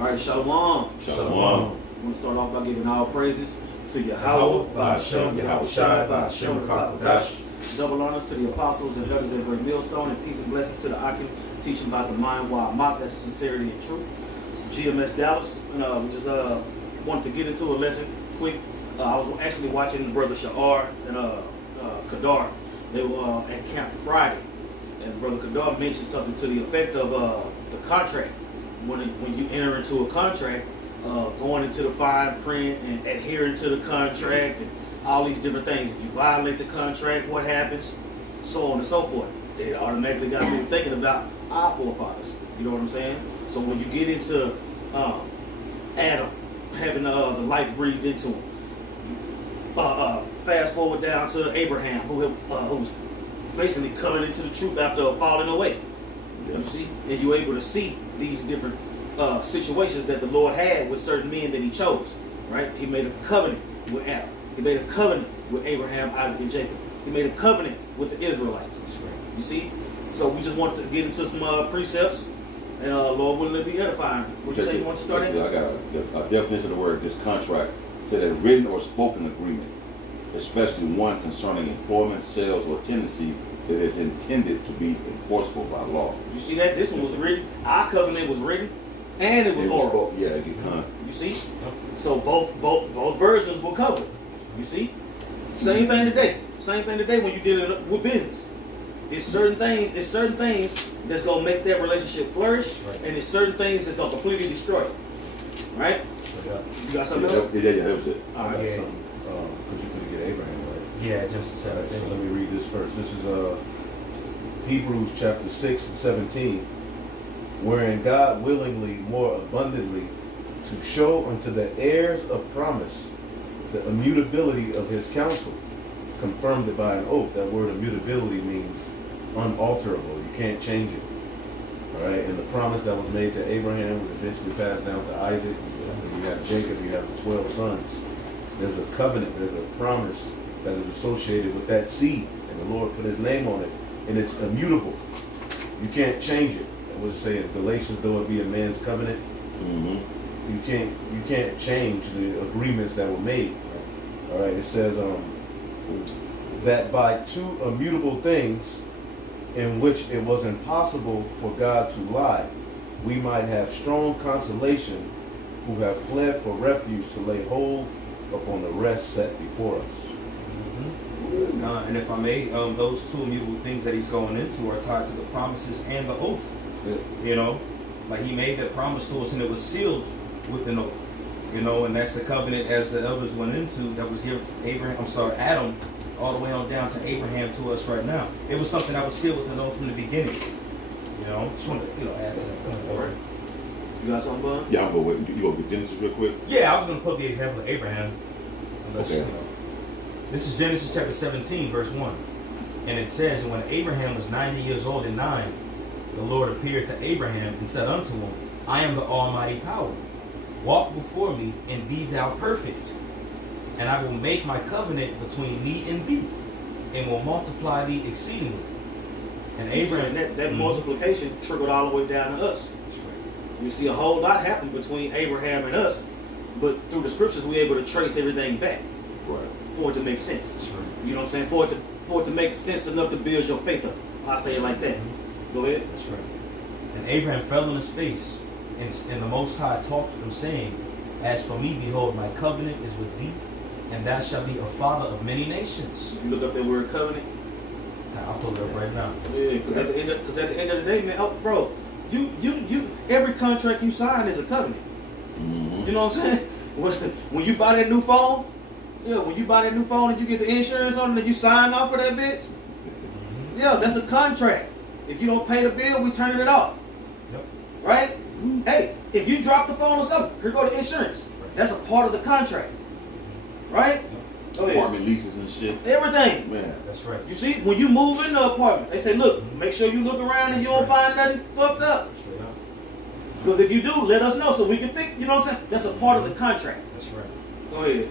All right, Shalom. Shalom. I'm going to start off by giving all praises to Yahweh, Ba'ashem, Yahushai, Ba'ashem, Kakodash. Double honors to the apostles and elders at Great Millstone, and peace and blessings to the Akim, teaching about the mind while mock, that's sincerity and truth. It's GMS Dallas, and we just wanted to get into a lesson quick. I was actually watching Brother Sha'ar and Kadar. They were at camp Friday, and Brother Kadar mentioned something to the effect of the contract. When you enter into a contract, going into the fine print and adhering to the contract and all these different things. If you violate the contract, what happens? So on and so forth. It automatically got me thinking about our forefathers. You know what I'm saying? So when you get into Adam having the life breathed into him, fast forward down to Abraham, who was basically coming into the truth after falling away. Yeah. You see, and you're able to see these different situations that the Lord had with certain men that He chose. Right? He made a covenant with Adam. He made a covenant with Abraham, Isaac, and Jacob. He made a covenant with the Israelites. Right. You see? So we just wanted to get into some precepts, and Lord willing, to be edifying. What you say you want to start at? I got a definition of the word, this contract. Said a written or spoken agreement, especially one concerning employment, sales, or tenancy that is intended to be enforceable by law. You see that? This one was written. Our covenant was written, and it was oral. Yeah, it get You see? So both versions were covered. You see? Same thing today. Same thing today when you deal with business. There's certain things that's gonna make that relationship flourish, right. And there's certain things that's gonna completely destroy it. Right? Yeah. You got something else? Yeah, that was it. All right, because you couldn't get Abraham, right? Yeah, Genesis 17. So let me read this first. This is Hebrews chapter 6 and 17, wherein God willingly more abundantly to show unto the heirs of promise the immutability of His counsel, confirmed it by an oath. That word immutability means unalterable. You can't change it. All right, and the promise that was made to Abraham was eventually passed down to Isaac. You have Jacob, you have the 12 sons. There's a covenant, there's a promise that is associated with that seed, and the Lord put His name on it, and it's immutable. You can't change it. I would say in Galatians, though it be a man's covenant, you can't change the agreements that were made. All right, it says that by two immutable things in which it was impossible for God to lie, we might have strong consolation who have fled for refuge to lay hold upon the rest set before us. And if I may, those two immutable things that he's going into are tied to the promises and the oath. Yeah. You know, like He made that promise to us, and it was sealed with an oath. You know, and that's the covenant as the elders went into that was given from Adam, all the way on down to Abraham to us right now. It was something that was sealed with an oath from the beginning. You know, just want to add to that. All right. You got something, bud? Yeah, I'll go with you. Go with Genesis real quick. Yeah, I was going to put the example of Abraham. Unless, okay. You know, this is Genesis chapter 17, verse 1. And it says, and when Abraham was 90 years old and 9, the Lord appeared to Abraham and said unto him, I am the Almighty Power. Walk before me and be thou perfect. And I will make my covenant between me and thee, and will multiply thee exceedingly. And Abraham, that multiplication trickled all the way down to us. You see a whole lot happened between Abraham and us, but through the scriptures we're able to trace everything back. Right. For it to make sense. You know what I'm saying? For it to make sense enough to build your faith up. I say it like that. Go ahead. That's right. And Abraham fell on his face, and the Most High talked with him, saying, as for me, behold, my covenant is with thee, and thou shalt be a father of many nations. You look up that word covenant. I'll pull it up right now. Yeah, because at the end of the day, man, bro, you every contract you sign is a covenant. You know what I'm saying? When you buy that new phone, when you buy that new phone and you get the insurance on it and you sign off for that bitch, that's a contract. If you don't pay the bill, we turning it off. Yep. Right? Hey, if you drop the phone or something, here go the insurance. That's a part of the contract. Right? Go ahead. Apartment leases and shit. Everything. Man. That's right. You see, when you move in the apartment, they say, look, make sure you look around and you don't find nothing fucked up. Because if you do, let us know so we can fix, you know what I'm saying? That's a part of the contract. That's right. Go ahead.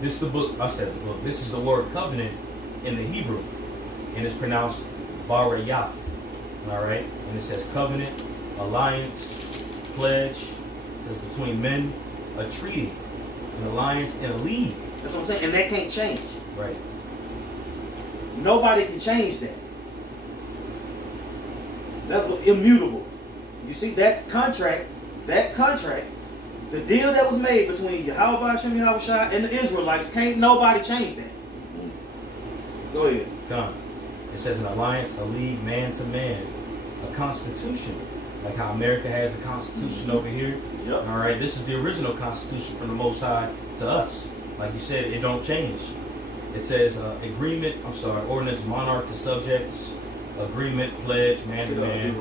This is the book, I said the book. This is the word covenant in the Hebrew. And it's pronounced Barayath. All right? And it says covenant, alliance, pledge, It says between men, a treaty, an alliance, and a league. That's what I'm saying. And that can't change. Right. Nobody can change that. That's what immutable. You see that contract, the deal that was made between Yahweh Hashem Yahushua and the Israelites, can't nobody change that. Go ahead. Gone. It says an alliance, a league, man to man, a constitution, like how America has the Constitution over here. Yep. All right, this is the original Constitution from the Most High to us. Like you said, it don't change. It says ordinance, monarch to subjects, agreement, pledge, man to man.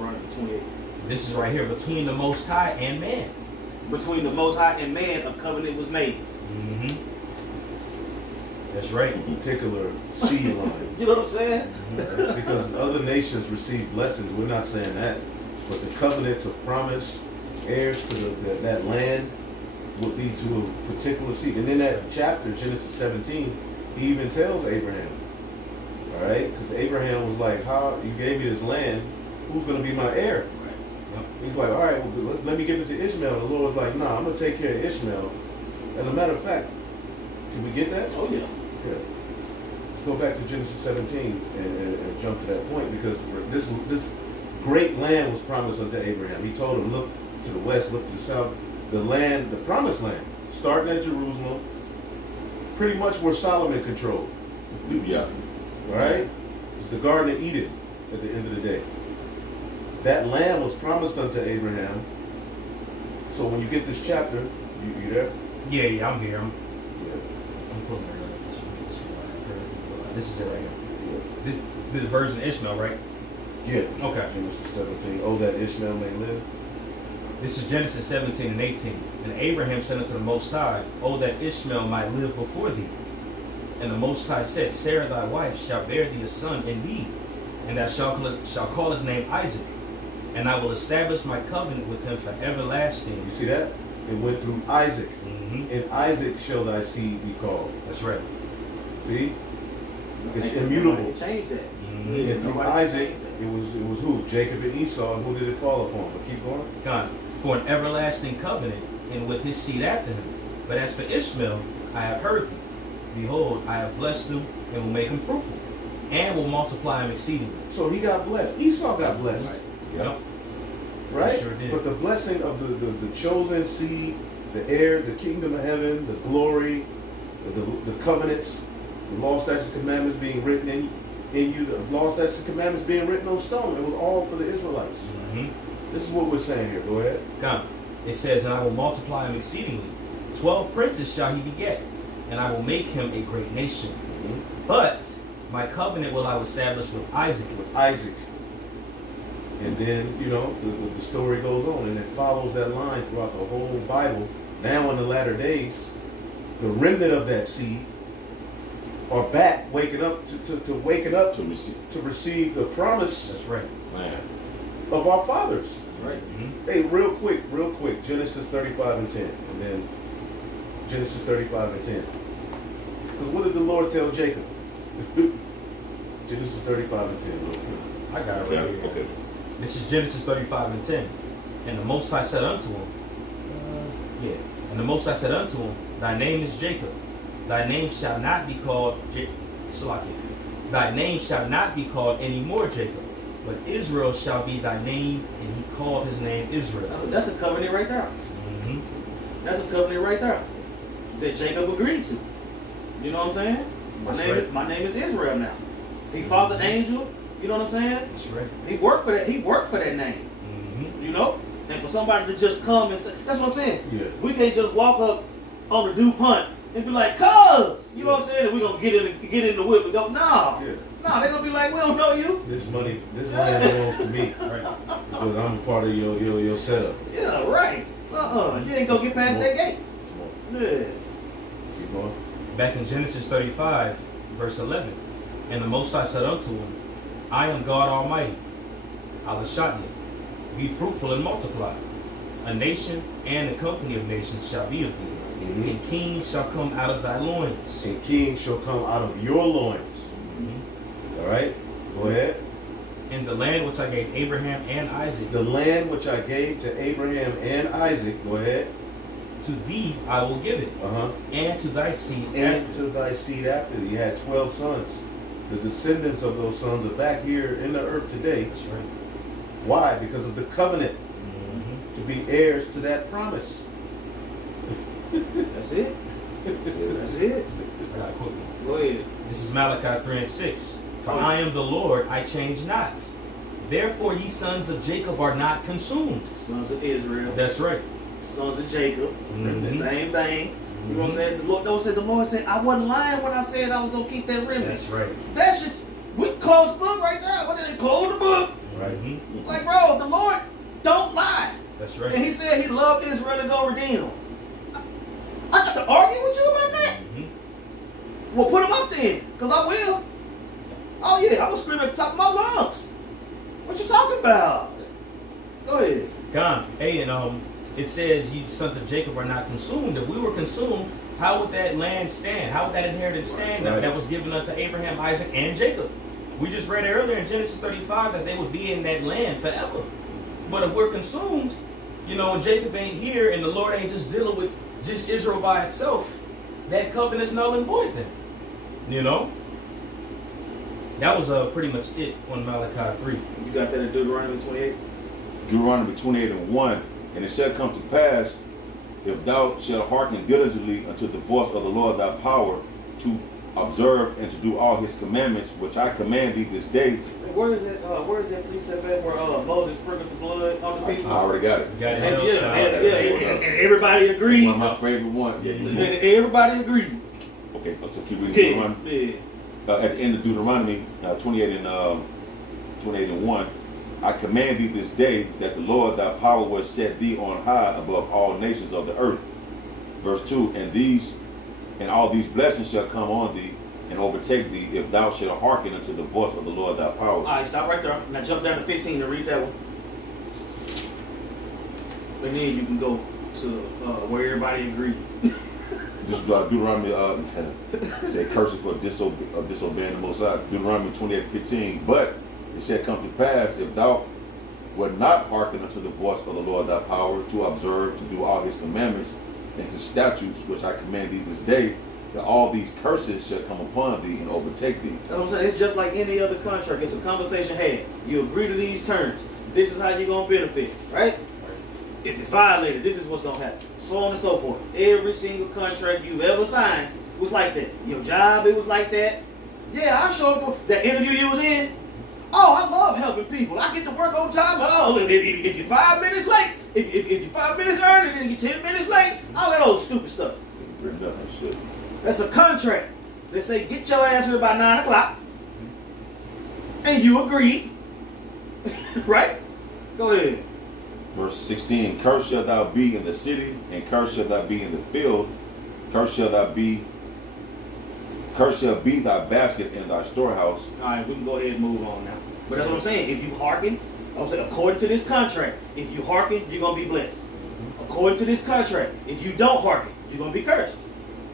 This is right here, between the Most High and man. Between the Most High and man, a covenant was made. Mm-hmm. That's right. A particular seed line. You know what I'm saying? Because other nations receive blessings. We're not saying that. But the covenants of promise, heirs to that land, would lead to a particular seed. And in that chapter, Genesis 17, he even tells Abraham, all right? Because Abraham was like, how you gave me this land, who's going to be my heir? Yep. He's like, all right, well, let me give it to Ishmael. And the Lord's like, no, I'm going to take care of Ishmael. As a matter of fact, can we get that? Oh, yeah. Yeah. Let's go back to Genesis 17 and jump to that point, because this great land was promised unto Abraham. He told him, look to the west, look to the south. The land, the promised land, starting at Jerusalem, pretty much where Solomon controlled. Yeah. Right? It's the Garden of Eden at the end of the day. That land was promised unto Abraham. So when you get this chapter, you there? Yeah, I'm here. Yeah. I'm pulling it up. This is it right here. This the version of Ishmael, right? Yeah. Okay. Genesis 17. Oh, that Ishmael may live. This is Genesis 17 and 18. And Abraham said unto the Most High, oh, that Ishmael might live before thee. And the Most High said, Sarah thy wife shall bear thee a son indeed, and thou shalt call his name Isaac. And I will establish my covenant with him for everlasting. You see that? It went through Isaac. Mm-hmm. In Isaac shall thy seed be called. That's right. See? It's immutable. Change that. Mm-hmm. And through Isaac, it was who? Jacob and Esau. And who did it fall upon? But keep going. God, for an everlasting covenant, and with his seed after him. But as for Ishmael, I have heard thee. Behold, I have blessed him, and will make him fruitful, and will multiply him exceedingly. So he got blessed. Esau got blessed. Right. Yep. Right? Sure did. But the blessing of the chosen seed, the heir, the kingdom of heaven, the glory, the covenants, the law, statutes, commandments being written in you, the law, statutes, commandments being written on stone. It was all for the Israelites. Mm-hmm. This is what we're saying here. Go ahead. God, it says, and I will multiply him exceedingly. 12 princes shall he beget, and I will make him a great nation. Mm-hmm. But my covenant will I establish with Isaac. With Isaac. And then, the story goes on, and it follows that line throughout the whole Bible. Now in the latter days, the remnant of that seed are back, waking up to receive the promise That's right. Man. of our fathers. That's right. Mm-hmm. Hey, real quick, Genesis 35 and 10, and then Genesis 35 and 10. Because what did the Lord tell Jacob? Genesis 35 and 10. Real quick. I got it Yeah, right here. okay. This is Genesis 35 and 10. And the Most High said unto him, And the Most High said unto him, thy name is Jacob. Thy name shall not be called Thy name shall not be called any more Jacob, but Israel shall be thy name. And he called his name Israel. That's a covenant right there. Mm-hmm. That's a covenant right there that Jacob agreed to. You know what I'm saying? My name is Israel now. He fathered angel. You know what I'm saying? That's right. He worked for that. He worked for that name. Mm-hmm. You know, and for somebody to just come and say, that's what I'm saying. Yeah. We can't just walk up on the DuPont and be like, "Cuz," you know what I'm saying? And we gonna get in the whip and go, "No, Yeah. no." They're gonna be like, "We don't know you." This land belongs to me, right? Because I'm a part of your setup. Yeah, right. You ain't gonna get past that gate. Yeah. Keep going. Back in Genesis 35, verse 11. And the Most High said unto him, I am God Almighty. Alashanya. Be fruitful and multiply. A nation and a company of nations shall be of thee. Mm-hmm. And kings shall come out of thy loins. And kings shall come out of your loins. Mm-hmm. All right? Go ahead. and the land which I gave Abraham and Isaac, The land which I gave to Abraham and Isaac, go ahead. to thee I will give it, Uh-huh. and to thy seed And after to thy seed after thee. You had 12 sons. The descendants of those sons are back here in the earth today. That's right. Why? Because of the covenant Mm-hmm. to be heirs to that promise. That's it. That's it. I got a quick one. Go ahead. This is Malachi 3:6. For I am the Lord, I change not. Therefore ye sons of Jacob are not consumed. Sons of Israel. That's right. Sons of Jacob. Mhm. The same thing. You know what I'm saying? The Lord said, I wasn't lying when I said I was going to keep that remnant. That's right. That's just, we close the book right there. What did they close the book? Right? Mhm. Like, bro, the Lord don't lie. That's And right. he said he loved Israel to go redeem them. I got to argue with you about that? Mhm. Well, put them up then, because I will. Oh, yeah, I'm going to scream at the top of my lungs. What you talking about? Go ahead. God, hey, and it says you sons of Jacob are not consumed. If we were consumed, how would that land stand? How would that inheritance stand Right. that was given unto Abraham, Isaac, and Jacob? We just read earlier in Genesis 35 that they would be in that land forever. But if we're consumed, you know, and Jacob ain't here and the Lord ain't just dealing with just Israel by itself, that covenant's null and void then. You know? That was pretty much it on Malachi 3. You got that in Deuteronomy 28? Deuteronomy 28:1, and it shall come to pass, if thou shalt hearken diligently unto the voice of the Lord thy power, to observe and to do all his commandments, which I command thee this day. Where is it? Where is that precept at where Moses sprinkled the blood on the I people? already got it. Got it. And, held, and everybody agreed. One of my favorite ones. Yeah, And everybody agreed. Okay, so keep reading Okay. Deuteronomy. Yeah. At the end of Deuteronomy 28:1, I command thee this day that the Lord thy power will set thee on high above all nations of the earth. Verse 2, and all these blessings shall come on thee and overtake thee if thou shalt hearken unto the voice of the Lord thy power. All right, stop right there. Now jump down to 15 and read that one. And then you can go to where everybody agreed. This is Deuteronomy, said curses for disobeying the Most High. Deuteronomy 28:15. But it shall come to pass, if thou wilt not hearken unto the voice of the Lord thy power, to observe, to do all his commandments and his statutes, which I command thee this day, that all these curses shall come upon thee and overtake thee. That's what I'm saying. It's just like any other contract. It's a conversation had. You agree to these terms. This is how you're going to benefit, right? If it's violated, this is what's going to happen. So on and so forth. Every single contract you've ever signed was like that. Your job, it was like that. Yeah, I showed you that interview you was in. Oh, I love helping people. I get to work on time. Oh, if you're 5 minutes late, if you're 5 minutes early, then you're 10 minutes late, all that old stupid stuff. Written up and shit. That's a contract. They say, get your ass here by 9 o'clock. And you agree. Right? Go ahead. Verse 16, cursed shalt thou be in the city, and cursed shalt thou be in the field. Cursed shall be thy basket in thy storehouse. All right, we can go ahead and move on now. But that's what I'm saying. If you hearken, I'm saying according to this contract, if you hearken, you're going to be blessed. According to this contract, if you don't hearken, you're going to be cursed.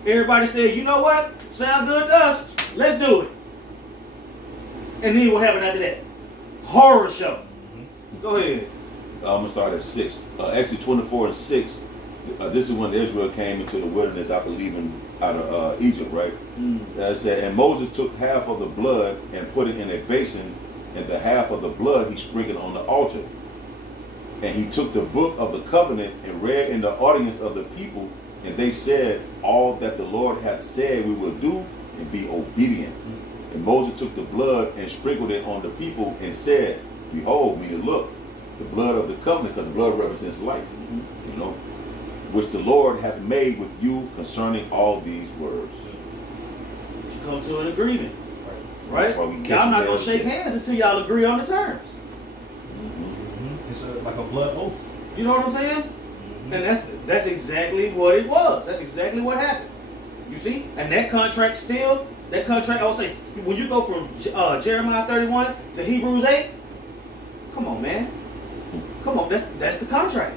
Everybody said, you know what? Sound good to us. Let's do it. And then what happened after that? Horror show. Go ahead. I'm going to start at 6. Exodus 24:6. This is when Israel came into the wilderness after leaving out of Egypt, right? It said, and Moses took half of the blood and put it in a basin, and the half of the blood he sprinkled on the altar. And he took the book of the covenant and read in the audience of the people, and they said, all that the Lord hath said we will do, and be obedient. And Moses took the blood and sprinkled it on the people and said, behold, meaning look, the blood of the covenant, because the blood represents life, you know, which the Lord hath made with you concerning all these words. You come to an agreement. Right? That's why we catch Y'all not it going to shake hands until y'all agree on the terms. It's like a blood oath. You know what I'm saying? And that's exactly what it was. That's exactly what happened. You see? And that contract, I would say, when you go from Jeremiah 31 to Hebrews 8, come on, man. Come on, that's the contract.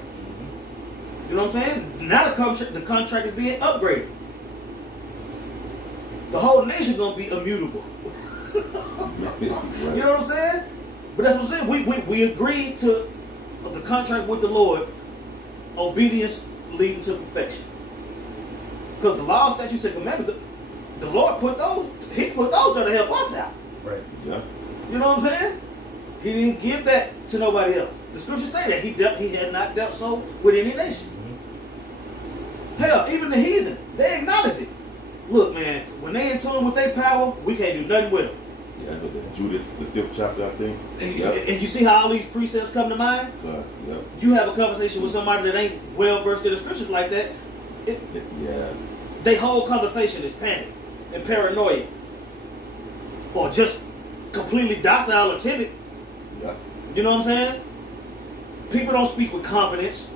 You know what I'm saying? Now the contract is being upgraded. The whole nation's gonna be immutable. You know what I'm saying? But that's what I'm saying. We agreed to the contract with the Lord, obedience leading to perfection. Because the law, statutes, and commandments, the Lord put those, He put those there to help us out. Right. Yeah. You know what I'm saying? He didn't give that to nobody else. The scriptures say that he had not dealt so with any nation. Mm-hmm. Hell, even the heathen, they acknowledged it. Look, man, when they in tune with their power, we can't do nothing with them. Yeah, Judith, the 5th chapter, I think. And you see how all these precepts come to mind? Yep. You have a conversation with somebody that ain't well versed in the scriptures like that. Yeah. Their whole conversation is panic and paranoia, or just completely docile or timid. Yeah. You know what I'm saying? People don't speak with confidence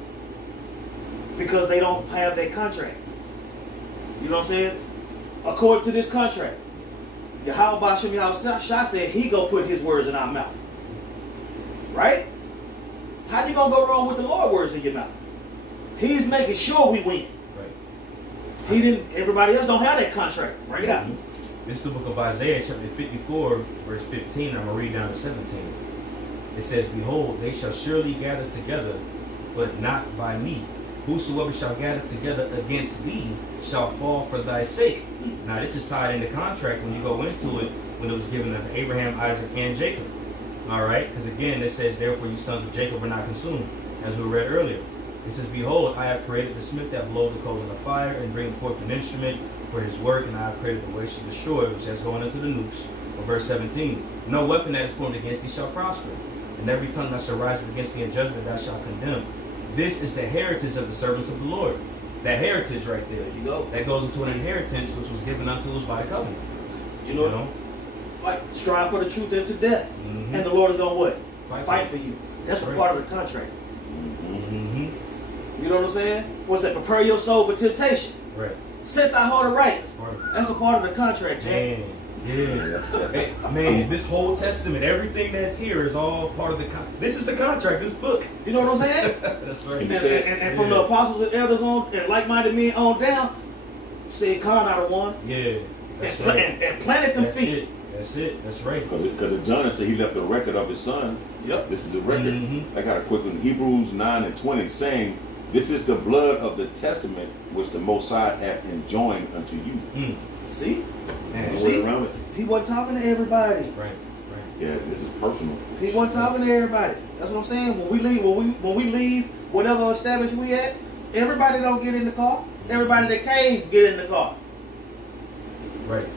because they don't have that contract. You know what I'm saying? According to this contract, Yahweh Bashem Yahushua said he go put his words in our mouth. Right? How you gonna go wrong with the Lord's words in your mouth? He's making sure we win. Right. He didn't. Everybody else don't have that contract. Bring it out. This is the book of Isaiah, chapter 54, verse 15. I'm going to read down to 17. It says, behold, they shall surely gather together, but not by me. Whosoever shall gather together against thee shall fall for thy sake. Now, this is tied in the contract when you go into it, when it was given unto Abraham, Isaac, and Jacob. All right? Because again, it says, therefore you sons of Jacob are not consumed, as we read earlier. It says, behold, I have created the smith that blows the coals of the fire and bring forth an instrument for his work, and I have created the ways to destroy, which that's going into the nukes. Or verse 17, no weapon that is formed against thee shall prosper, and every tongue that shall rise up against thee in judgment thou shalt condemn. This is the heritage of the servants of the Lord. That heritage right there. There you go. That goes into an inheritance which was given unto us by covenant. You know? Fight, strive for the truth unto death. Mm-hmm. And the Lord is going to what? Fight for you. That's right. a part of the contract. Mm-hmm. You know what I'm saying? What's that? Prepare your soul for temptation. Right. Set thy heart aright. That's part of it. That's a part of the contract, Jack. Man, yeah. Hey, man, this whole testament, everything that's here is all part of the this is the contract, this book. You know what I'm saying? That's right. And from the apostles and elders on, and like-minded men on down, said Con out of one. Yeah. That's And, right. and planted them That's feet. it. That's it. That's right. Because John said he left a record of his son. Yep. This is the record. Mhm. I got a quick one. Hebrews 9 and 20 saying, this is the blood of the testament which the Most High hath enjoined unto you. Mm. See? Man, No See? way around it. He wasn't talking to everybody. Right. Yeah, this is personal. He wasn't talking to everybody. That's what I'm saying. When we leave whatever establishment we at, everybody don't get in the car. Everybody that came get in the car. Right.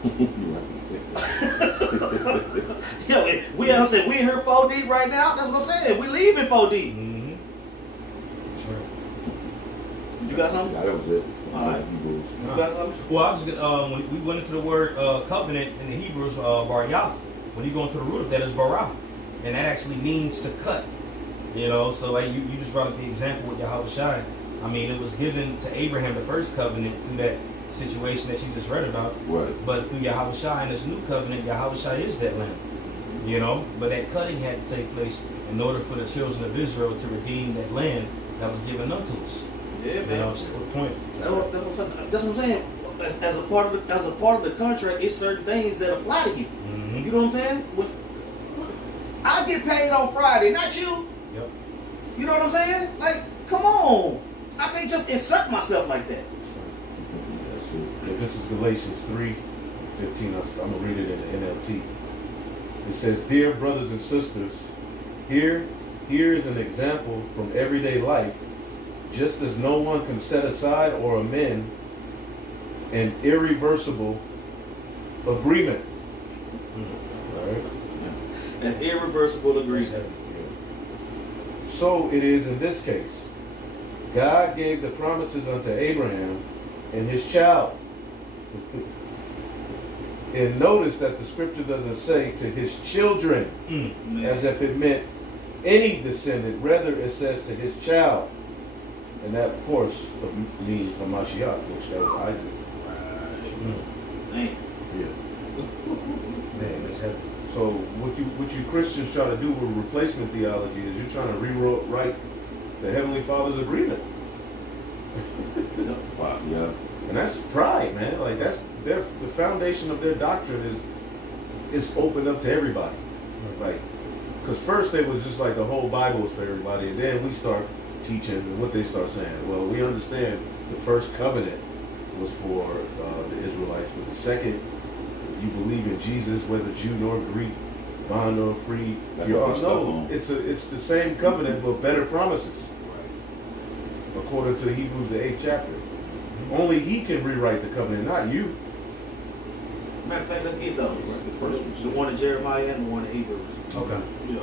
Yeah, we in here 4 deep right now. That's what I'm saying. We leaving 4 deep. Mm-hmm. That's right. You got something? Yeah, that was it. All right. Hebrews. You got something? Well, I was gonna, when we went into the word covenant in the Hebrews, bar yath. When you go into the root of that is bara, and that actually means to cut. You know, so like you just brought up the example with Yahushua. I mean, it was given to Abraham the first covenant through that situation that you just read about. Right. But through Yahushua and this new covenant, Yahushua is that lamb. You know, but that cutting had to take place in order for the children of Israel to redeem that land that was given unto us. Yeah, You know, man. that's the point. That's what I'm saying. As a part of the contract, it's certain things that apply to you. Mm-hmm. You know what I'm saying? Look, I get paid on Friday, not you. Yep. You know what I'm saying? Like, come on. I can't just insert myself like that. Yeah, this is Galatians 3:15. I'm going to read it in the NLT. It says, dear brothers and sisters, here is an example from everyday life. Just as no one can set aside or amend an irreversible agreement. All right? An irreversible agreement. So it is in this case. God gave the promises unto Abraham and his child. And notice that the scripture doesn't say to his children, as if it meant any descendant. Rather, it says to his child. And that, of course, means Hamashiach, which that was Isaac. Man. Yeah. Man, that's heavy. So what you Christians try to do with replacement theology is you're trying to rewrite the Heavenly Father's agreement. Wow, yeah. And that's pride, man. Like that's the foundation of their doctrine is open up to everybody. Like Because first it was just like the whole Bible was for everybody, and then we start teaching, and what they start saying. Well, we understand the first covenant was for the Israelites, but the second, if you believe in Jesus, whether Jew nor Greek, bond or free, you all know it's the same covenant with better promises. According to Hebrews, the 8th chapter. Only he can rewrite the covenant, not you. Matter of fact, let's get those. The one in Jeremiah and the one in Hebrews. Okay. Yeah.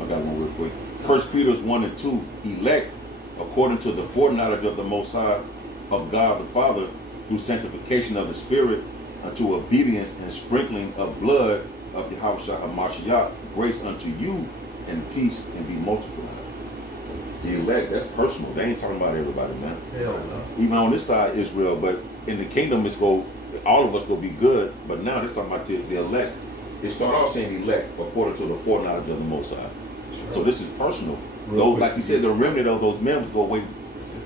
I got one real quick. 1 Peter 1 and 2, elect according to the foreknowledge of the Most High of God the Father through sanctification of the Spirit unto obedience and sprinkling of blood of the Yahushua HaMashiach, grace unto you and peace and be multiplied. The elect, that's personal. They ain't talking about everybody, man. Hell no. Even on this side, Israel, but in the kingdom, all of us will be good. But now they're talking about the elect. They start off saying elect according to the foreknowledge of the Most High. So this is personal. Though, like you said, the remnant of those men was going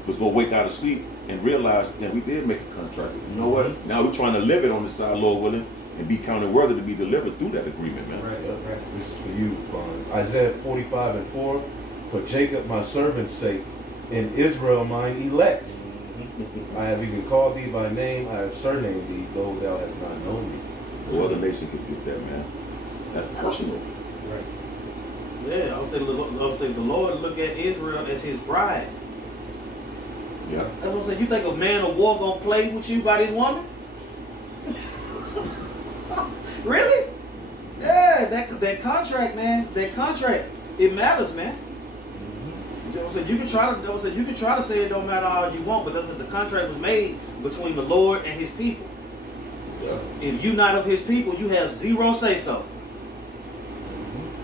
to wake out of sleep and realize that we did make a contract. You know what? Now we're trying to live it on this side, Lord willing, and be counted worthy to be delivered through that agreement, man. Right. This is for you, Isaiah 45 and 4. For Jacob my servant's sake, and Israel mine elect. I have even called thee by name, I have surnamed thee, though thou hast not known me. No other nation could get that, man. That's personal. Right. Yeah, I would say the Lord look at Israel as his bride. Yeah. That's what I'm saying. You think a man of war gonna play with you by this woman? Really? Yeah, that contract, man. That contract, it matters, man. You know what I'm saying? You can try to say it don't matter all you want, but the contract was made between the Lord and his people. Yeah. If you're not of his people, you have zero say so.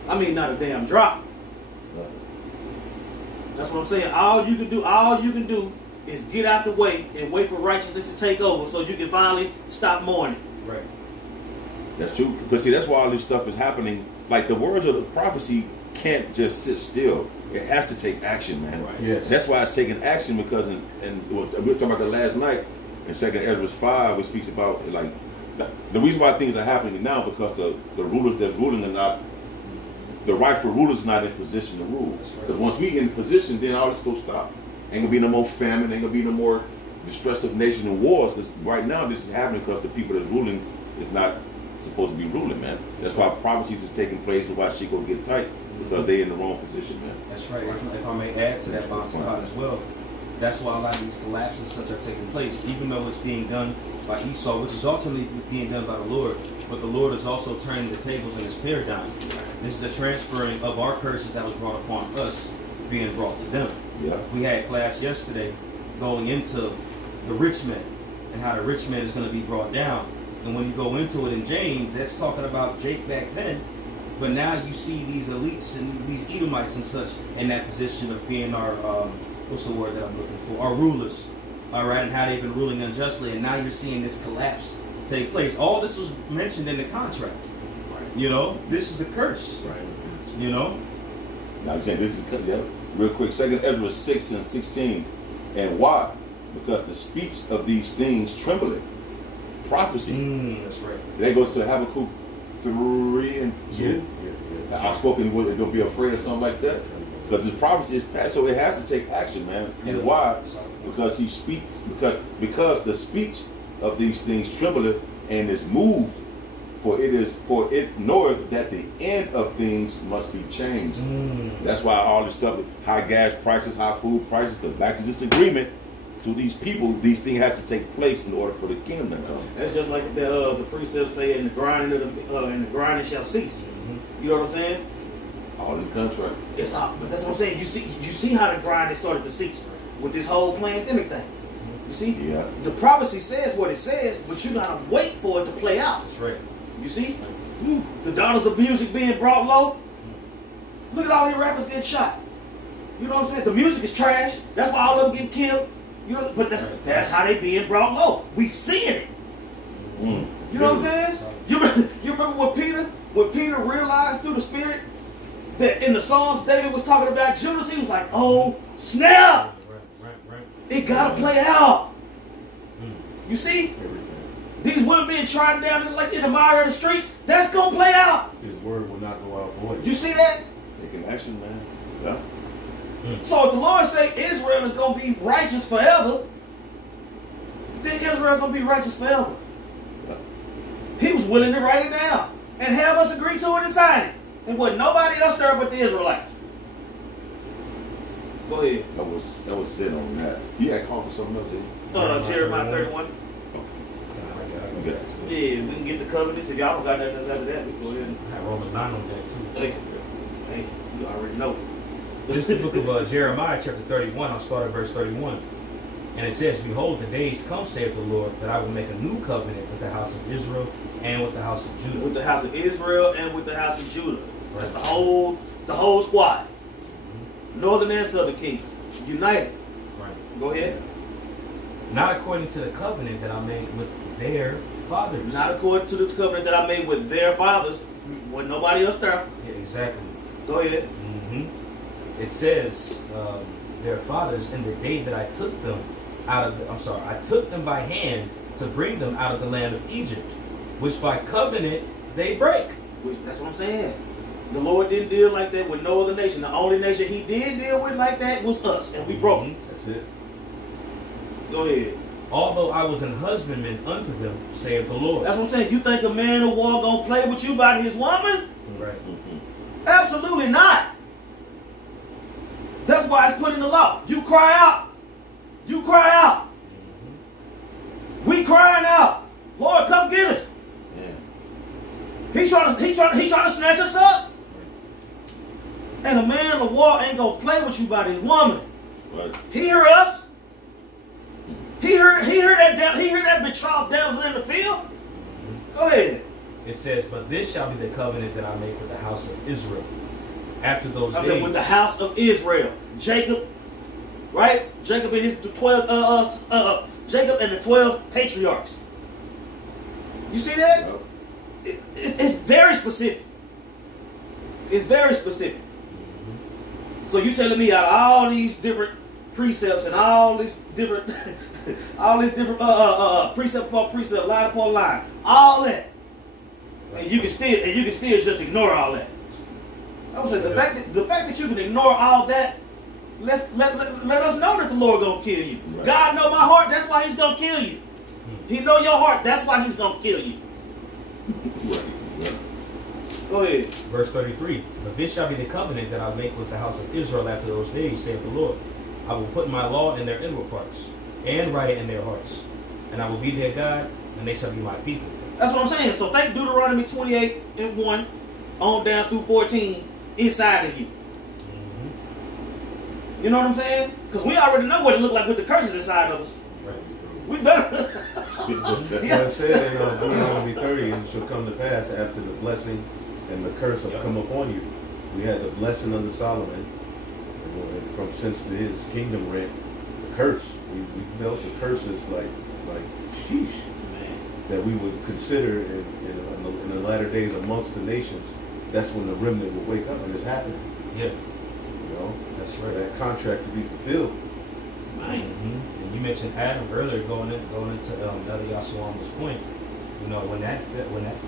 I mean, not a damn drop. That's what I'm saying. All you can do is get out the way and wait for righteousness to take over so you can finally stop mourning. Right. That's true. But see, that's why all this stuff is happening. Like the words of the prophecy can't just sit still. It has to take action, man. Right. Yes. That's why it's taking action because, we were talking about that last night in 2 Ezra 5, which speaks about like the reason why things are happening now because the rulers that's ruling are not, the rightful rulers are not in position to rule. Because once we in position, then all this will stop. Ain't gonna be no more famine. Ain't gonna be no more distress of nation and wars. Because right now this is happening because the people that's ruling is not supposed to be ruling, man. That's why prophecies is taking place and why shit gonna get tight because they in the wrong position, man. That's right. If I may add to that, Bob, as well, that's why a lot of these collapses such are taking place, even though it's being done by Esau, which is ultimately being done by the Lord. But the Lord is also turning the tables in his paradigm. This is a transferring of our curses that was brought upon us being brought to them. Yeah. We had class yesterday going into the rich man and how the rich man is going to be brought down. And when you go into it in James, that's talking about Jake back then. But now you see these elites and these Edomites and such in that position of being our, what's the word that I'm looking for? Our rulers, all right, and how they've been ruling unjustly. And now you're seeing this collapse take place. All this was mentioned in the contract. You know, this is the curse. Right. You know? Now I'm saying this is real quick. 2 Ezra 6 and 16. And why? Because the speech of these things trembleth. Prophecy. That's right. That goes to Habakkuk 3 and 2. Yeah. Outspoken, don't be afraid or something like that. Because this prophecy is past, so it has to take action, man. And why? Because because the speech of these things trembleth and is moved, for it knoweth that the end of things must be changed. That's why all this stuff, high gas prices, high food prices, because back to this agreement, to these people, these things have to take place in order for the kingdom to come. That's just like the precept say, "And the grinding shall cease." You know what I'm saying? All in the contract. It's up, but that's what I'm saying. You see how the grinding started to cease with this whole pandemic thing. You see, Yeah. the prophecy says what it says, but you gotta wait for it to play out. That's right. You see, the dollars of music being brought low. Look at all these rappers getting shot. You know what I'm saying? The music is trash. That's why all of them get killed. You know, but that's how they being brought low. We seeing it. You know what I'm saying? You remember when Peter realized through the Spirit that in the Psalms David was talking about Judas. He was like, "Oh snap! Right. It gotta play out." You see? These women being trodden down like in the mire of the streets, that's going to play out. His word will not go out void. You see that? Taking action, man. Yeah. So if the Lord say Israel is going to be righteous forever, then Israel is going to be righteous forever. Yeah. He was willing to write it down and have us agree to it and sign it. And wasn't nobody else there but the Israelites. Go ahead. I was sitting on that. You had called for something else, did Jeremiah 31. you? Okay. Yeah, we can get the covenants. If y'all don't got nothing else after that, we can go ahead and... I have Romans 9 on that too. Hey, you already know. This is the book of Jeremiah, chapter 31. I'll start at verse 31. And it says, Behold, the days come, saith the Lord, that I will make a new covenant with the house of Israel and with the house of Judah. With the house of Israel and with the house of Judah. That's the whole squad. Northern and Southern Kingdom. United. Right. Go ahead. Not according to the covenant that I made with their fathers. Not according to the covenant that I made with their fathers. Wasn't nobody else there. Yeah, exactly. Go ahead. It says, their fathers, in the day that I took them I took them by hand to bring them out of the land of Egypt, which by covenant they break. That's what I'm saying. The Lord didn't deal like that with no other nation. The only nation he did deal with like that was us, and we broke it. That's it. Go ahead. Although I was an husbandman unto them, saith the Lord. That's what I'm saying. You think a man of war gonna play with you by his woman? Right. Absolutely not. That's why it's put in the law. You cry out. You cry out. We crying out. Lord, come get us. Yeah. He trying to snatch us up. And a man of war ain't gonna play with you by his woman. Right. He heard us. He heard that betrothed damsel in the field. Go ahead. It says, But this shall be the covenant that I make with the house of Israel. After those I days. said with the house of Israel. Jacob, right? Jacob and his 12 Jacob and the 12 patriarchs. You see that? Yep. It's very specific. It's very specific. So you telling me out of all these different precepts and all these different precept upon precept, line upon line, all that, and you can still just ignore all that. I would say the fact that you can ignore all that, let us know that the Lord gonna kill you. Right. God know my heart, that's why he's gonna kill you. He know your heart, that's why he's gonna kill you. Right. Right. Go ahead. Verse 33. But this shall be the covenant that I make with the house of Israel after those days, saith the Lord. I will put my law in their inward parts, and write it in their hearts. And I will be their God, and they shall be my people. That's what I'm saying. So think Deuteronomy 28:1 on down through 14 inside of you. You know what I'm saying? Because we already know what it looked like with the curses inside of us. Right. We better. Well, it said in Deuteronomy 30, and it shall come to pass after the blessing and the curse have come upon you. We had the blessing under Solomon, and from since his kingdom rent, the curse. We felt the curses like sheesh, that we would consider in the latter days amongst the nations. That's when the remnant will wake up, and it's happening. Yeah. You know, That's for right. that contract to be fulfilled. And you mentioned Adam earlier, going into Elder Yasuama's point. You know, when that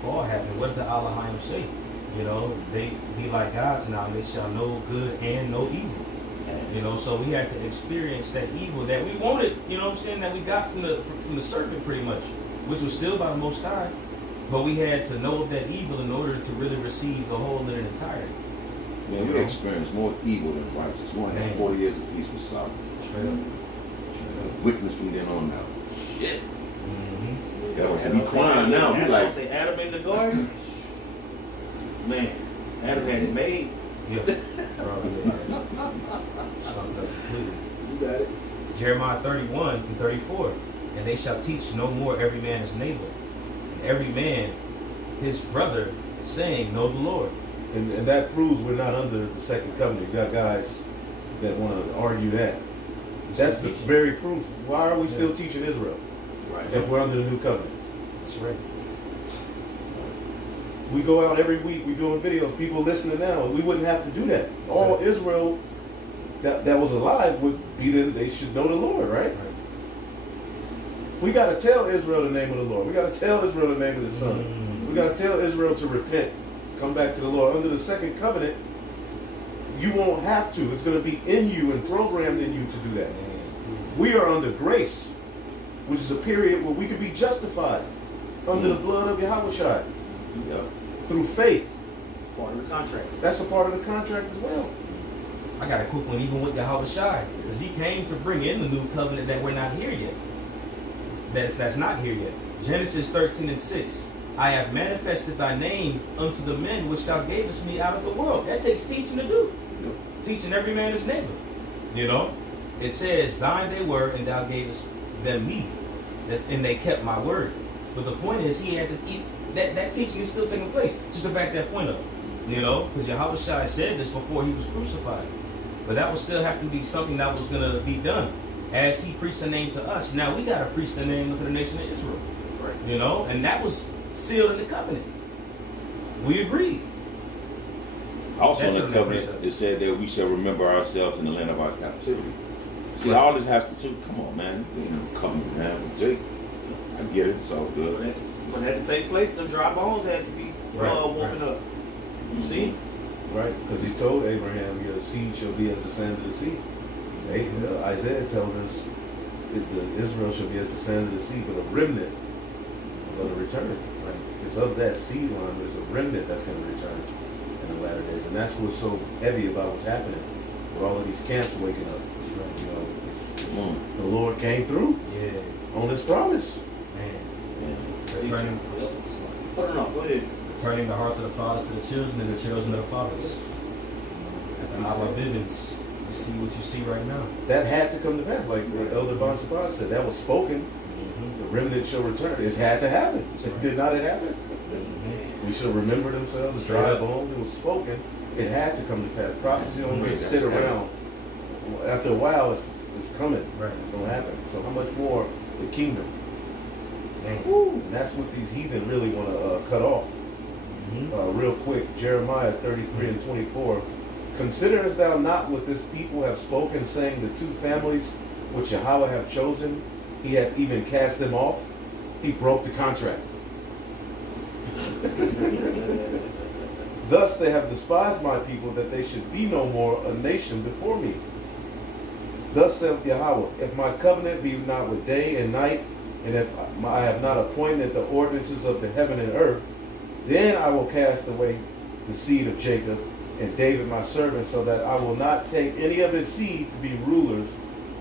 fall happened, what did the Elohim say? You know, they be like gods now, and they shall know good and know evil. You know, so we had to experience that evil that we wanted. You know what I'm saying? That we got from the serpent, pretty much, which was still by the Most High. But we had to know of that evil in order to really receive the whole in its entirety. Man, we experienced more evil than righteous. We only had 40 years of peace with Solomon. Straight up. Witness from then on now. Shit. That was Adam be crying now. We like, say Adam in the garden. Man, Adam had it made. Yeah. Bro, yeah. Something else completely. You got it. Jeremiah 31 and 34. And they shall teach no more every man his neighbor, and every man his brother, saying, Know the Lord. And that proves we're not under the second covenant. You got guys that want to argue that. That's the very proof. Why are we still teaching Israel? Right. If we're under the new covenant. That's right. We go out every week, we're doing videos, people listening now. We wouldn't have to do that. All Israel that was alive would be that they should know the Lord, right? We got to tell Israel the name of the Lord. We got to tell Israel the name of the Son. We got to tell Israel to repent, come back to the Lord. Under the second covenant, you won't have to. It's going to be in you and programmed in you to do that. We are under grace, which is a period where we can be justified under the blood of Yahushua through faith. Part of the contract. That's a part of the contract as well. I got a quick one, even with Yahushua, because he came to bring in the new covenant that we're not here yet. That's not here yet. Genesis 13:6. I have manifested thy name unto the men which thou gavest me out of the world. That takes teaching to do. Teaching every man his neighbor. You know? It says, thine they were, and thou gavest them me. And they kept my word. But the point is, he had to eat. That teaching is still taking place. Just to back that point up. You know? Because Yahushua said this before he was crucified. But that would still have to be something that was going to be done. As he preached the name to us. Now we got to preach the name to the nation of Israel. Right. You know? And that was sealed in the covenant. We agreed. Also That's in the a covenant, precept. it said that we shall remember ourselves in the land of our captivity. See, all this has to do. Come on, man. You know, come, man. Jake, I get it. It's all good. When that had to take place, the dry bones had to be warming up. You see? Right? Because he told Abraham, your seed shall be as the sand of the sea. Isaiah tells us Israel shall be as the sand of the sea, but a remnant is going to return. Right? It's of that seed line, there's a remnant that's going to return in the latter days. And that's what's so heavy about what's happening with all of these camps waking up. Right. You know, the Lord came through on his promise. Man. Turning, Go ahead. turning the hearts of the fathers to the children and the children of the fathers. At the Abba Bibbins, you see what you see right now. That had to come to pass, like Elder Bon Sabah said. That was spoken. The remnant shall return. It had to happen. Did not it happen? We shall remember themselves, the dry bones. It was spoken. It had to come to pass. Prophecy don't just sit around. After a while, it's coming. Right. It's going to happen. So how much more the kingdom? Man. And that's what these heathen really want to cut off. Real quick, Jeremiah 33:24. Considerest thou not what this people have spoken, saying the two families which Yahweh have chosen, he hath even cast them off? He broke the contract. Thus they have despised my people, that they should be no more a nation before me. Thus saith Yahweh, if my covenant be not with day and night, and if I have not appointed the ordinances of the heaven and earth, then I will cast away the seed of Jacob and David my servant, so that I will not take any of his seed to be rulers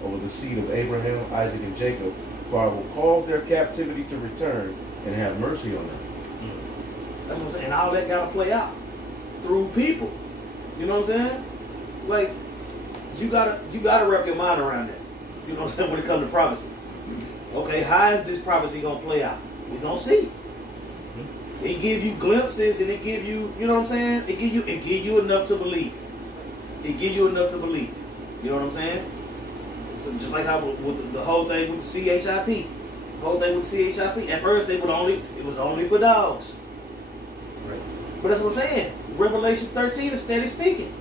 over the seed of Abraham, Isaac, and Jacob, for I will cause their captivity to return and have mercy on them. That's what I'm saying. And all that got to play out through people. You know what I'm saying? Like, you gotta wrap your mind around that. You know what I'm saying? When it comes to prophecy. Okay, how is this prophecy gonna play out? We're gonna see. It give you glimpses, and it give you, you know what I'm saying? It give you enough to believe. It give you enough to believe. You know what I'm saying? So just like how with the whole thing with the CHIP. The whole thing with the CHIP. At first it was only for dogs. Right. But that's what I'm saying. Revelation 13 is steady speaking.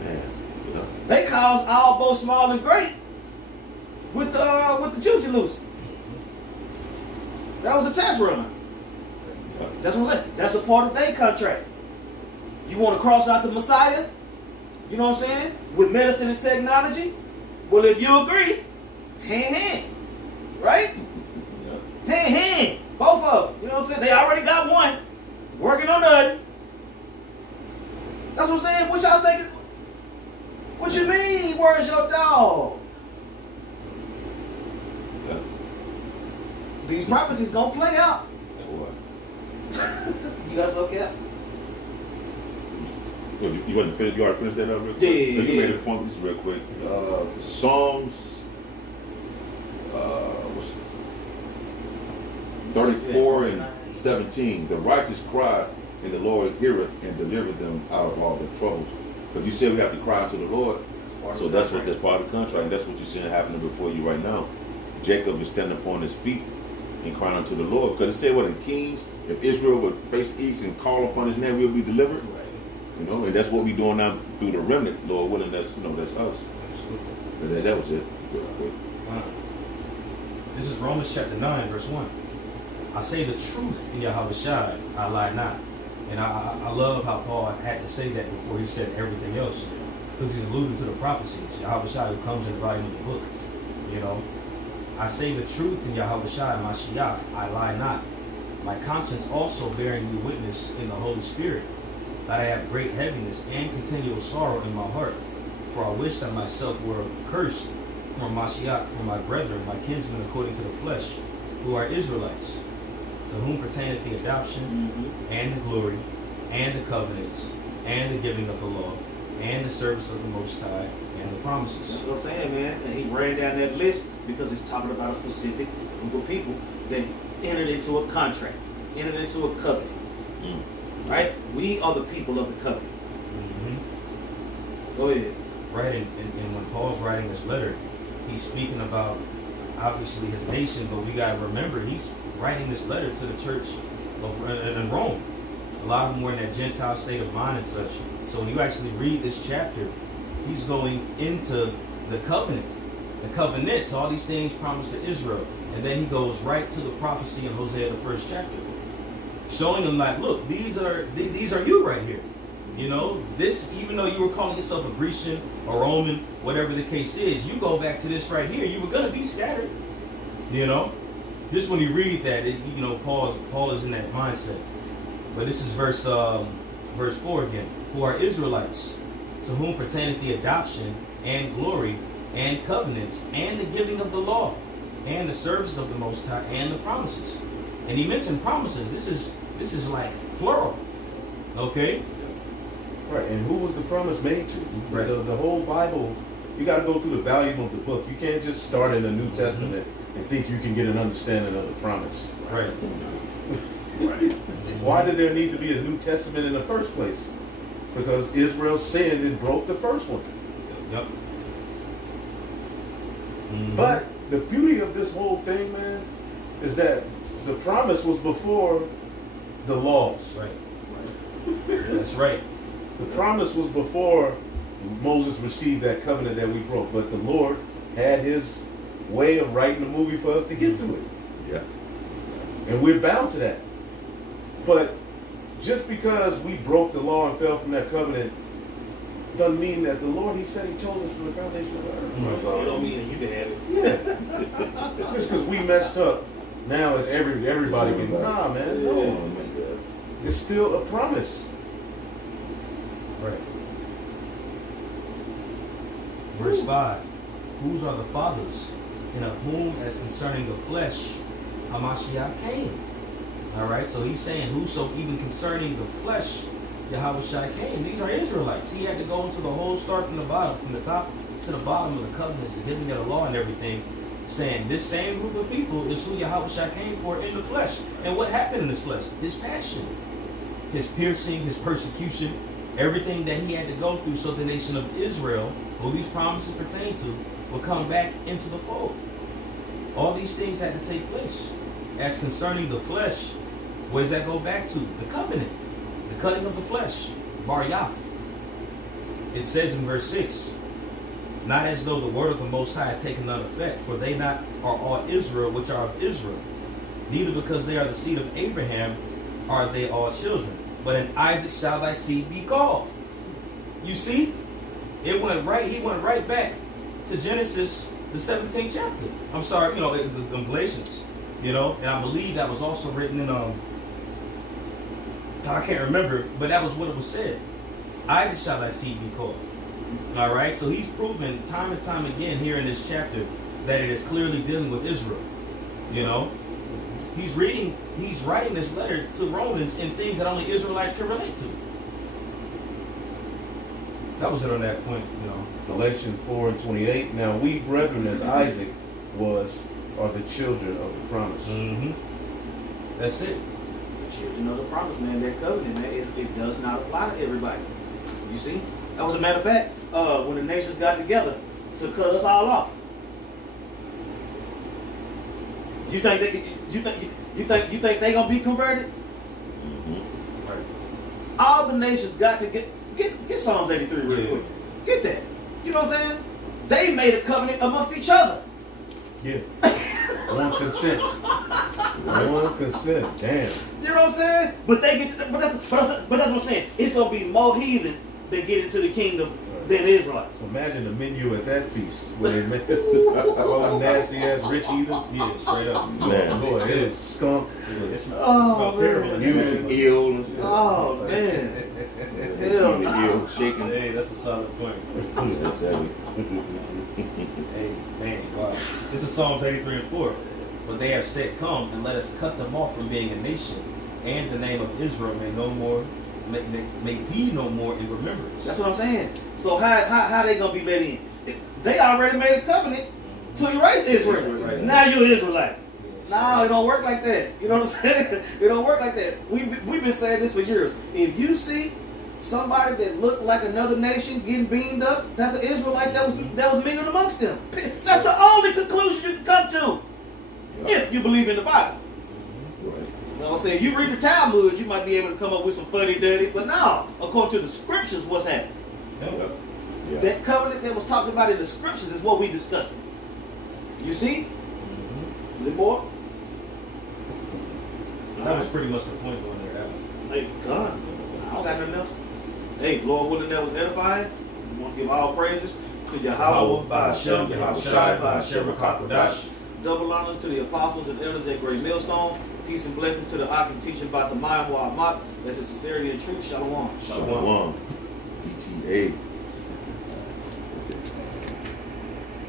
Man, you know. They caused all both small and great with the Juicy Lucy. That was a test run. That's what I'm saying. That's a part of their contract. You want to cross out the Messiah, you know what I'm saying, with medicine and technology? Well, if you agree, hand, right? Hand, both of them. You know what I'm saying? They already got one, working on the other. That's what I'm saying. What y'all think? What you mean? Where's your dog? Yeah. These prophecies gonna play out. What? You got so cap? You want to finish? You already finished that up real quick? Yeah. You made a point just real quick. Psalms 34 and 17. The righteous cry, and the Lord heareth and delivereth them out of all their troubles. But you said we have to cry unto the Lord. So that's part of the contract. And that's what you're seeing happening before you right now. Jacob is standing upon his feet and crying unto the Lord. Because it said what in Kings, if Israel would face east and call upon his name, we'll be delivered. Right. You know, and that's what we're doing now through the remnant, Lord willing. That's that's us. Absolutely. That was it. Real quick. Wow. This is Romans chapter 9, verse 1. I say the truth in Yahweh Shai, I lie not. And I love how Paul had to say that before he said everything else. Because he's alluding to the prophecies. Yahweh Shai who comes in writing the book. You know. I say the truth in Yahweh Shai, Mashiach, I lie not. My conscience also bearing me witness in the Holy Spirit, that I have great heaviness and continual sorrow in my heart. For I wish that myself were cursed from Mashiach, from my brethren, my kinsmen according to the flesh, who are Israelites, to whom pertaineth the adoption, and the glory, and the covenants, and the giving of the law, and the service of the Most High, and the promises. That's what I'm saying, man. And he ran down that list because it's talking about a specific group of people that entered into a contract, entered into a covenant. Right? We are the people of the covenant. Go ahead. Right, and when Paul's writing this letter, he's speaking about obviously his nation, but we got to remember he's writing this letter to the church in Rome. A lot of them were in that Gentile state of mind and such. So when you actually read this chapter, he's going into the covenant, the covenants, all these things promised to Israel. And then he goes right to the prophecy in Hosea, the 1st chapter, showing them like, look, these are you right here. You know, this, even though you were calling yourself a Grecian or Roman, whatever the case is, you go back to this right here, you were going to be scattered. You know, just when you read that, you know, Paul is in that mindset. But this is verse 4 again. Who are Israelites, to whom pertaineth the adoption and glory and covenants and the giving of the law and the service of the Most High and the promises. And he mentioned promises. This is like plural. Okay? Right, and who was the promise made to? Right. The whole Bible, you got to go through the volume of the book. You can't just start in the New Testament and think you can get an understanding of the promise. Right. Right. Why did there need to be a New Testament in the first place? Because Israel sinned and broke the first one. Yep. But the beauty of this whole thing, man, is that the promise was before the laws. Right. That's right. The promise was before Moses received that covenant that we broke. But the Lord had his way of writing the movie for us to get to it. Yeah. And we're bound to that. But just because we broke the law and fell from that covenant doesn't mean that the Lord, he said he chose us from the foundation of the earth. It don't mean that you can have it. Yeah. Just because we messed up, now it's everybody can. Nah, man. No. It's still a promise. Right. Verse 5. Whose are the fathers, and of whom, as concerning the flesh, Hamashiach came. All right, so he's saying, whoso even concerning the flesh, Yahweh Shai came. These are Israelites. He had to go into the whole, start from the bottom, from the top to the bottom of the covenants, the giving of the law and everything, saying this same group of people is who Yahweh Shai came for in the flesh. And what happened in his flesh? His passion, his piercing, his persecution, everything that he had to go through so the nation of Israel, who these promises pertain to, will come back into the fold. All these things had to take place. As concerning the flesh, where does that go back to? The covenant. The cutting of the flesh, Bar Yath. It says in verse 6, not as though the word of the Most High had taken none effect, for they not are all Israel which are of Israel. Neither because they are the seed of Abraham are they all children, but in Isaac shall thy seed be called. You see? He went right back to Genesis, the 17th chapter. I'm sorry, the Galatians, and I believe that was also written in, I can't remember, but that was what it was said. Isaac shall thy seed be called. All right, so he's proven time and time again here in this chapter that it is clearly dealing with Israel. He's writing this letter to Romans in things that only Israelites can relate to. That was it on that point, Galatians 4:28. Now we brethren, as Isaac was, are the children of the promise. Mm-hmm. That's it. The children of the promise, man. That covenant, man, it does not apply to everybody. You see? That was a matter of fact, when the nations got together to cut us all off. You think they gonna be converted? Mm-hmm. Right. All the nations got to get Psalms 83 real quick. Get that. You know what I'm saying? They made a covenant amongst each other. Yeah. On consent. On consent. Damn. You know what I'm saying? But they get, but that's what I'm saying. It's gonna be more heathen that get into the kingdom than Israelites. Imagine the menu at that feast where they make all nasty ass rich heathen. Yeah, straight up. Man. Boy, it was skunk. It smells Oh, terrible. You was ill and shit. Oh man. Hell no. Ill, shaking. Hey, that's a solid point. Hey, man, wow. This is Psalms 83 and 4. But they have said, come and let us cut them off from being a nation, and the name of Israel may be no more in remembrance. That's what I'm saying. So how they gonna be let in? They already made a covenant to erase Israel. Right. Now you're Israelite. Yeah, No, it don't work like that. You know what I'm saying? It don't work like that. We've been saying this for years. If you see somebody that looked like another nation getting beamed up, that's an Israelite that was mingled amongst them. That's the only conclusion you can come to if you believe in the Bible. Right. You know what I'm saying? You read the Talmud, you might be able to come up with some funny dirty, but no, according to the scriptures, what's happening? yeah. Yeah. That covenant that was talked about in the scriptures is what we discussing. You see? Is it more? That was pretty much the point going there. That one. Hey, God, I don't got nothing else. Hey, Lord willing, that was edifying. We want to give all praises to Yahweh, Ba'Shem, Yahweh Shai, Ba'Shem, Rakakodash. Double honors to the apostles and elders at Great Millstone. Peace and blessings to the Akim teaching about the Mayim Wa'amat. That's in sincerity and truth. Shalom. Shalom. PTA.